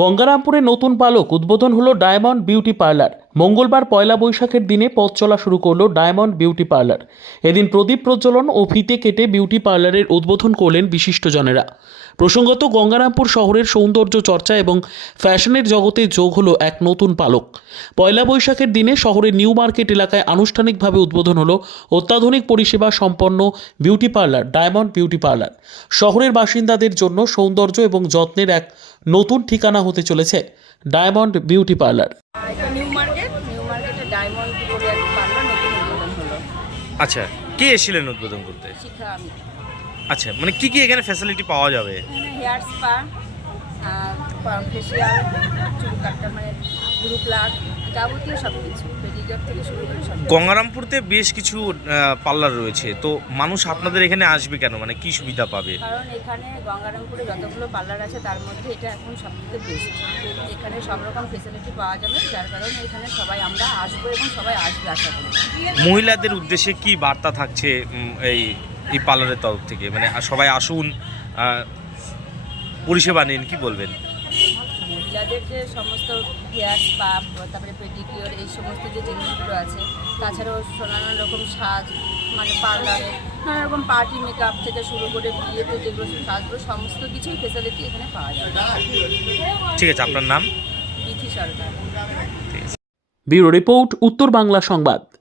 গঙ্গারামপুরে নতুন পালক উদ্বোধন হলো ডায়মন্ড বিউটি পার্লার। মঙ্গলবার পয়লা বৈশাখের দিনে পথ চলা শুরু করলো ডায়মন্ড বিউটি পার্লার। এদিন প্রদীপ প্রজ্বলন ও ফিতে কেটে বিউটি পার্লারের উদ্বোধন করলেন বিশিষ্টজনেরা। প্রসঙ্গত, গঙ্গারামপুর শহরের সৌন্দর্য চর্চা এবং ফ্যাশনের জগতে যোগ হলো এক নতুন পালক। পয়লা বৈশাখের দিনে শহরের নিউ মার্কেট এলাকায় আনুষ্ঠানিকভাবে উদ্বোধন হলো অত্যাধুনিক পরিষেবা সম্পন্ন beauty parlour diamond beauty parlour. শহরের বাসিন্দাদের জন্য সৌন্দর্য এবং যত্নের এক নতুন ঠিকানা হতে চলেছে ডায়মন্ড বিউটি পার্লার। নিউ মার্কেটে ডায়মন্ড বলে একটা পার্লার নতুন উদ্বোধন হলো। আচ্ছা, কে এসেছিলেন উদ্বোধন করতে? শিখা আমি। আচ্ছা, মানে কি এখানে ফ্যাসিলিটি পাওয়া যাবে? এখানে হেয়ার স্পা, ফেসিয়াল, চুল কাটা, মানে গ্রুপ লাগ, যাবতীয় সব কিছু, পেডিকিউর থেকে শুরু করে সব। গঙ্গারামপুরতে বেশ কিছু পার্লার রয়েছে, তো মানুষ আপনাদের এখানে আসবে কেন, মানে কি সুবিধা পাবে? কারণ এখানে গঙ্গারামপুরে যতগুলো পার্লার আছে তার মধ্যে এটা এখন সবথেকে বেস্ট। এখানে সব রকম ফেসিলিটি পাওয়া যাবে, যার কারণে এখানে সবাই আমরা আসবো এবং সবাই আসবে আশা করি। মহিলাদের উদ্দেশ্যে কি বার্তা থাকছে এই পার্লারের তরফ থেকে? মানে সবাই আসুন, পরিষেবা নিন, কি বলবেন? মহিলাদের যে সমস্ত হেয়ার স্পা, তারপরে পেডিকিউর, এই সমস্ত যে জিনিসগুলো আছে, তাছাড়াও নানান রকম সাজ, মানে পার্লারে নানা রকম পার্টি মেকআপ থেকে শুরু করে বিয়েতে যেগুলো সাজগুলো, সমস্ত কিছুই ফেসিলিটি এখানে পাওয়া যাবে। ঠিক আছে, আপনার নাম? বিথি সরকার। ব্যুরো রিপোর্ট, উত্তর বাংলা সংবাদ।